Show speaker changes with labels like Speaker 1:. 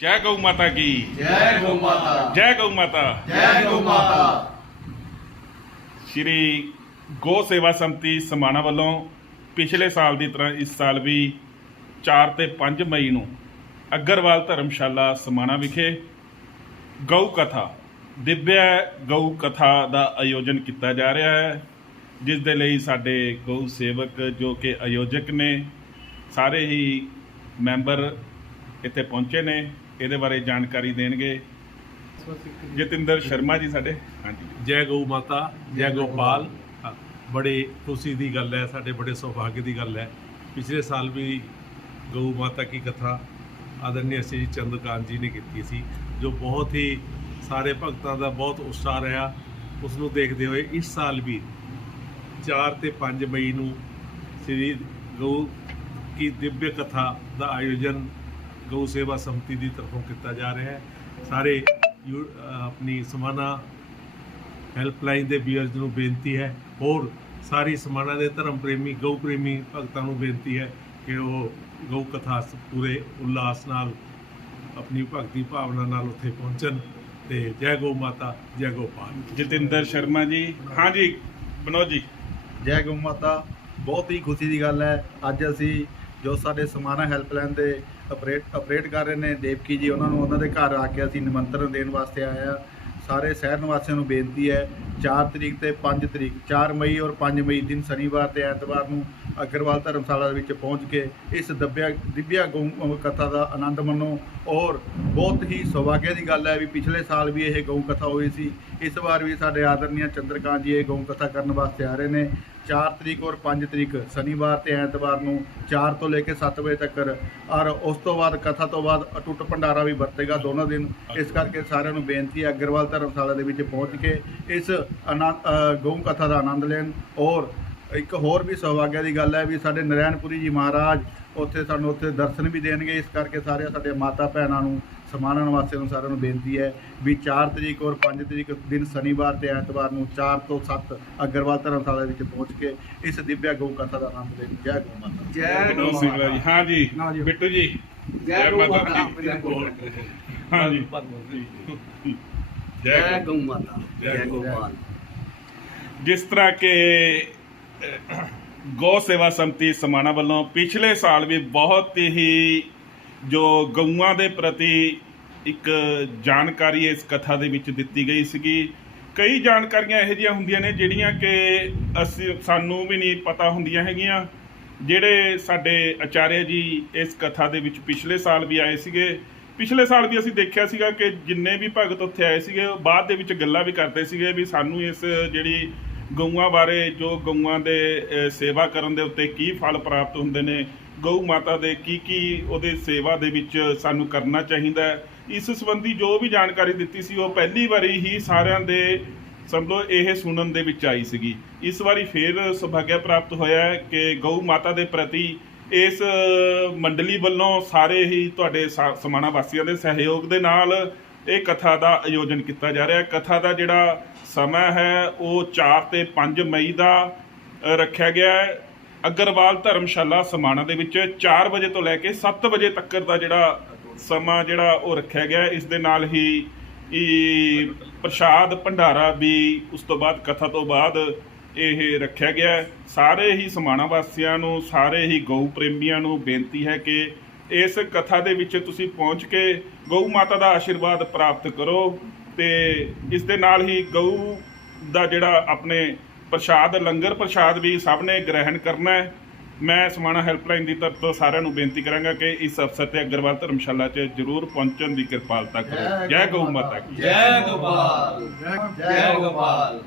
Speaker 1: ਜੈ ਗਊ ਮਾਤਾ ਕੀ।
Speaker 2: ਜੈ ਗੋ ਮਾਤਾ।
Speaker 1: ਜੈ ਗਊ ਮਾਤਾ।
Speaker 2: ਜੈ ਗੋ ਮਾਤਾ।
Speaker 1: ਸ਼੍ਰੀ ਗੋ ਸੇਵਾ ਸੰਮਤੀ ਸਮਾਣਾ ਵੱਲੋਂ ਪਿਛਲੇ ਸਾਲ ਦੀ ਤਰ੍ਹਾਂ ਇਸ ਸਾਲ ਵੀ 4 ਤੇ 5 ਮਈ ਨੂੰ ਅਗਰਵਾਲ ਧਰਮਸ਼ਾਲਾ ਸਮਾਣਾ ਵਿਖੇ ਗਊ ਕਥਾ ਦਿਵਯ ਗਊ ਕਥਾ ਦਾ ਆਯੋਜਨ ਕੀਤਾ ਜਾ ਰਿਹਾ ਹੈ ਜਿਸ ਦੇ ਲਈ ਸਾਡੇ ਗਊ ਸੇਵਕ ਜੋ ਕਿ ਆਯੋਜਕ ਨੇ ਸਾਰੇ ਹੀ ਮੈਂਬਰ ਇੱਥੇ ਪਹੁੰਚੇ ਨੇ। ਇਹਦੇ ਬਾਰੇ ਜਾਣਕਾਰੀ ਦੇਣਗੇ। ਜਤਿੰਦਰ ਸ਼ਰਮਾ ਜੀ ਸਾਡੇ। ਹਾਂਜੀ।
Speaker 3: ਜੈ ਗਊ ਮਾਤਾ, ਜੈ ਗੋਪਾਲ ਬੜੇ ਖੁਸ਼ੀ ਦੀ ਗੱਲ ਹੈ, ਸਾਡੇ ਬੜੇ ਸੌਭਾਗ ਦੀ ਗੱਲ ਹੈ। ਪਿਛਲੇ ਸਾਲ ਵੀ ਗਊ ਮਾਤਾ ਕੀ ਕਥਾ ਆਦਰਨੀय ਸ਼੍ਰੀ ਚੰਦਰਕਾਂਤ ਜੀ ਨੇ ਕੀਤੀ ਸੀ, ਜੋ ਬਹੁਤ ਹੀ ਸਾਰੇ ਭਗਤਾਂ ਦਾ ਬਹੁਤ ਉਤਸ਼ਾਹ ਰਿਹਾ। ਉਸ ਨੂੰ ਦੇਖਦੇ ਹੋਏ ਇਸ ਸਾਲ ਵੀ 4 ਤੇ 5 ਮਈ ਨੂੰ ਸ੍ਰੀ ਗਊ ਕੀ ਦਿਵਯ ਕਥਾ ਦਾ ਆਯੋਜਨ ਗਊ ਸੇਵਾ ਸੰਮਤੀ ਦੀ ਤਰਫੋਂ ਕੀਤਾ ਜਾ ਰਿਹਾ ਹੈ। ਸਾਰੇ ਆਪਣੀ ਸਮਾਨਾ ਹੈਲਪਲਾਈਨ ਦੇ ਬੀਅਰਜ਼ ਨੂੰ ਬੇਨਤੀ ਹੈ। ਹੋਰ ਸਾਰੀ ਸਮਾਨਾ ਦੇ ਧਰਮ ਪ੍ਰੇਮੀ ਗਊ ਪ੍ਰੇਮੀ ਭਗਤਾਂ ਨੂੰ ਬੇਨਤੀ ਹੈ ਕਿ ਉਹ ਗਊ ਕਥਾ ਪੂਰੇ ਉਲਾਸ ਨਾਲ ਆਪਣੀ ਭਗਤੀ ਭਾਵਨਾ ਨਾਲ ਉੱਥੇ ਪਹੁੰਚਣ ਤੇ ਜੈ ਗੋ ਮਾਤਾ ਜੈ ਗੋ ਪਾਲ।
Speaker 1: ਜਤਿੰਦਰ ਸ਼ਰਮਾ ਜੀ। ਹਾਂਜੀ ਬਨੋਦ ਜੀ।
Speaker 2: ਜੈ ਗੋ ਮਾਤਾ ਬਹੁਤ ਹੀ ਖੁਸ਼ੀ ਦੀ ਗੱਲ ਹੈ। ਅੱਜ ਅਸੀਂ ਜੋ ਸਾਡੇ ਸਮਾਨਾ ਹੈਲਪਲਾਈਨ ਦੇ ਆਪਰੇਟ ਆਪਰੇਟ ਕਰ ਰਹੇ ਨੇ, ਦੇਵਕੀ ਜੀ, ਉਹਨਾਂ ਨੂੰ ਉਹਨਾਂ ਦੇ ਘਰ ਆ ਕੇ ਅਸੀਂ ਨਿਮੰਤਰਣ ਦੇਣ ਵਾਸਤੇ ਆਏ ਆ ਸਾਰੇ ਸ਼ਹਿਰ ਨਿਵਾਸੀਆਂ ਨੂੰ ਬੇਨਤੀ ਹੈ 4 ਤਰੀਕ ਤੇ 5 ਤਰੀਕ 4 ਮਈ ਔਰ 5 ਮਈ ਦਿਨ ਸ਼ਨੀਵਾਰ ਤੇ ਐਤਵਾਰ ਨੂੰ ਅਗਰਵਾਲ ਧਰਮਸ਼ਾਲਾ ਦੇ ਵਿੱਚ ਪਹੁੰਚ ਕੇ ਇਸ ਦੱਬਿਆ ਦਿਵਿਆ ਗਊ ਕਥਾ ਦਾ ਆਨੰਦ ਮਾਣੋ ਔਰ ਬਹੁਤ ਹੀ ਸੌਭਾਗਿਆ ਦੀ ਗੱਲ ਹੈ ਵੀ ਪਿਛਲੇ ਸਾਲ ਵੀ ਇਹ ਗਊ ਕਥਾ ਹੋਈ ਸੀ। ਇਸ ਵਾਰ ਵੀ ਸਾਡੇ ਆਦਰਨੀय ਚੰਦਰਕਾਂਤ ਜੀ ਇਹ ਗਊ ਕਥਾ ਕਰਨ ਵਾਸਤੇ ਆ ਰਹੇ ਨੇ। 4 ਤਰੀਕ ਔਰ 5 ਤਰੀਕ ਸ਼ਨੀਵਾਰ ਤੇ ਐਤਵਾਰ ਨੂੰ 4 ਤੋਂ ਲੈ ਕੇ 7 ਵਜੇ ਤੱਕ। ਔਰ ਉਸ ਤੋਂ ਬਾਅਦ ਕਥਾ ਤੋਂ ਬਾਅਦ ਅਟੁੱਟ ਭੰਡਾਰਾ ਵੀ ਵਰਤੇਗਾ ਦੋਨੋਂ ਦਿਨ। ਇਸ ਕਰਕੇ ਸਾਰਿਆਂ ਨੂੰ ਬੇਨਤੀ ਹੈ ਅਗਰਵਾਲ ਧਰਮਸ਼ਾਲਾ ਦੇ ਵਿੱਚ ਪਹੁੰਚ ਕੇ ਇਸ ਗਊ ਕਥਾ ਦਾ ਆਨੰਦ ਲੈਣ। ਔਰ ਇੱਕ ਹੋਰ ਵੀ ਸੌਭਾਗਿਆ ਦੀ ਗੱਲ ਹੈ ਵੀ ਸਾਡੇ ਨਰੈਣਪੁਰੀ ਜੀ ਮਹਾਰਾਜ ਉੱਥੇ ਸਾਨੂੰ ਉੱਥੇ ਦਰਸ਼ਨ ਵੀ ਦੇਣਗੇ। ਇਸ ਕਰਕੇ ਸਾਰੇ ਸਾਡੇ ਮਾਤਾ ਭੈਣਾਂ ਨੂੰ ਸਮਾਨਣ ਵਾਸੀਆਂ ਨੂੰ ਸਾਰਿਆਂ ਨੂੰ ਬੇਨਤੀ ਹੈ ਵੀ 4 ਤਰੀਕ ਔਰ 5 ਤਰੀਕ ਦਿਨ ਸ਼ਨੀਵਾਰ ਤੇ ਐਤਵਾਰ ਨੂੰ 4 ਤੋਂ 7 ਅਗਰਵਾਲ ਧਰਮਸ਼ਾਲਾ ਵਿੱਚ ਪਹੁੰਚ ਕੇ ਇਸ ਦਿਵਿਆ ਗਊ ਕਥਾ ਦਾ ਆਨੰਦ ਲੈਣ ਜੈ ਗਊ ਮਾਤਾ
Speaker 4: ਜੈ
Speaker 1: ਬਨੋਦ ਸਿੰਘਲਾ ਜੀ ਹਾਂਜੀ ਬਿੱਟੂ ਜੀ।
Speaker 4: ਜੈ ਗਊ ਮਾਤਾ
Speaker 1: ਹਾਂਜੀ
Speaker 4: ਜੈ ਗਊ ਮਾਤਾ ਜੈ। ਗੋਪਾਲ
Speaker 1: ਜਿਸ ਤਰ੍ਹਾਂ ਕਿ ਗੋ ਸੇਵਾ ਸੰਮਤੀ ਸਮਾਣਾ ਵੱਲੋਂ ਪਿਛਲੇ ਸਾਲ ਵੀ ਬਹੁਤ ਹੀ ਜੋ ਗਊਆਂ ਦੇ ਪ੍ਰਤੀ ਇੱਕ ਜਾਣਕਾਰੀ ਇਸ ਕਥਾ ਦੇ ਵਿੱਚ ਦਿੱਤੀ ਗਈ ਸੀਗੀ। ਕਈ ਜਾਣਕਾਰੀਆਂ ਇਹੋ ਜਿਹੀਆਂ ਹੁੰਦੀਆਂ ਨੇ ਜਿਹੜੀਆਂ ਕਿ ਅਸੀਂ, ਸਾਨੂੰ ਵੀ ਨਹੀਂ ਪਤਾ ਹੁੰਦੀਆਂ ਹੈਗੀਆਂ। ਜਿਹੜੇ ਸਾਡੇ ਆਚਾਰਿਆ ਜੀ ਇਸ ਕਥਾ ਦੇ ਵਿੱਚ ਪਿਛਲੇ ਸਾਲ ਵੀ ਆਏ ਸੀਗੇ। ਪਿਛਲੇ ਸਾਲ ਵੀ ਅਸੀਂ ਦੇਖਿਆ ਸੀਗਾ ਕਿ ਜਿੰਨੇ ਵੀ ਭਗਤ ਉੱਥੇ ਆਏ ਸੀਗੇ, ਉਹ ਬਾਅਦ ਦੇ ਵਿੱਚ ਗੱਲਾਂ ਵੀ ਕਰਦੇ ਸੀਗੇ ਵੀ ਸਾਨੂੰ ਇਸ ਜਿਹੜੀ ਗਊਆਂ ਬਾਰੇ, ਜੋ ਗਊਆਂ ਦੇ ਸੇਵਾ ਕਰਨ ਦੇ ਉੱਤੇ ਕੀ ਫਲ ਪ੍ਰਾਪਤ ਹੁੰਦੇ ਨੇ ਗਊ ਮਾਤਾ ਦੇ ਕੀ ਕੀ ਉਹਦੇ ਸੇਵਾ ਦੇ ਵਿੱਚ ਸਾਨੂੰ ਕਰਨਾ ਚਾਹੀਦਾ ਹੈ। ਇਸ ਸੰਬੰਧੀ ਜੋ ਵੀ ਜਾਣਕਾਰੀ ਦਿੱਤੀ ਸੀ, ਉਹ ਪਹਿਲੀ ਵਾਰੀ ਹੀ ਸਾਰਿਆਂ ਦੇ ਸਮਝੋ ਇਹ ਸੁਣਨ ਦੇ ਵਿੱਚ ਆਈ ਸੀਗੀ। ਇਸ ਵਾਰੀ ਫੇਰ ਸੁਭਾਗਿਆ ਪ੍ਰਾਪਤ ਹੋਇਆ ਕਿ ਗਊ ਮਾਤਾ ਦੇ ਪ੍ਰਤੀ ਇਸ ਮੰਡਲੀ ਵੱਲੋਂ ਸਾਰੇ ਹੀ ਤੁਹਾਡੇ ਸਾ- ਸਮਾਣਾ ਵਾਸੀਆਂ ਦੇ ਸਹਿਯੋਗ ਦੇ ਨਾਲ ਇਹ ਕਥਾ ਦਾ ਆਯੋਜਨ ਕੀਤਾ ਜਾ ਰਿਹਾ ਹੈ। ਕਥਾ ਦਾ ਜਿਹੜਾ ਸਮਾਂ ਹੈ, ਉਹ 4 ਤੇ 5 ਮਈ ਦਾ ਰੱਖਿਆ ਗਿਆ ਹੈ। ਅਗਰਵਾਲ ਧਰਮਸ਼ਾਲਾ ਸਮਾਣਾ ਦੇ ਵਿੱਚ 4 ਵਜੇ ਤੋਂ ਲੈ ਕੇ 7 ਵਜੇ ਤੱਕ ਦਾ ਜਿਹੜਾ ਸਮਾਂ ਜਿਹੜਾ ਉਹ ਰੱਖਿਆ ਗਿਆ ਇਸ ਦੇ ਨਾਲ ਹੀ ਇਹ ਪ੍ਰਸ਼ਾਦ ਭੰਡਾਰਾ ਵੀ ਉਸ ਤੋਂ ਬਾਅਦ ਕਥਾ ਤੋਂ ਬਾਅਦ ਇਹ ਰੱਖਿਆ ਗਿਆ ਸਾਰੇ ਹੀ ਸਮਾਣਾ ਵਾਸੀਆਂ ਨੂੰ, ਸਾਰੇ ਹੀ ਗਊ ਪ੍ਰੇਮੀਆਂ ਨੂੰ ਬੇਨਤੀ ਹੈ ਕਿ ਇਸ ਕਥਾ ਦੇ ਵਿੱਚ ਤੁਸੀਂ ਪਹੁੰਚ ਕੇ ਗਊ ਮਾਤਾ ਦਾ ਆਸ਼ੀਰਵਾਦ ਪ੍ਰਾਪਤ ਕਰੋ ਤੇ ਇਸ ਦੇ ਨਾਲ ਹੀ ਗਊ ਦਾ ਜਿਹੜਾ ਆਪਣੇ ਪ੍ਰਸ਼ਾਦ, ਲੰਗਰ ਪ੍ਰਸ਼ਾਦ ਵੀ ਸਭ ਨੇ ਗ੍ਰਹਿਣ ਕਰਨਾ ਹੈ। ਮੈਂ ਸਮਾਣਾ ਹੈਲਪਲਾਈਨ ਦੀ ਤਰਫ ਤੋਂ ਸਾਰਿਆਂ ਨੂੰ ਬੇਨਤੀ ਕਰਾਂਗਾ ਕਿ ਇਸ ਅਵਸਰ ਤੇ ਅਗਰਵਾਲ ਧਰਮਸ਼ਾਲਾ 'ਚ ਜ਼ਰੂਰ ਪਹੁੰਚਣ ਦੀ ਕਿਰਪਾਲਤਾ ਕਰੋ। ਜੈ ਗਊ ਮਾਤਾ ਕੀ।
Speaker 4: ਜੈ ਗੋਪਾਲ। ਜੈ ਗੋਪਾਲ।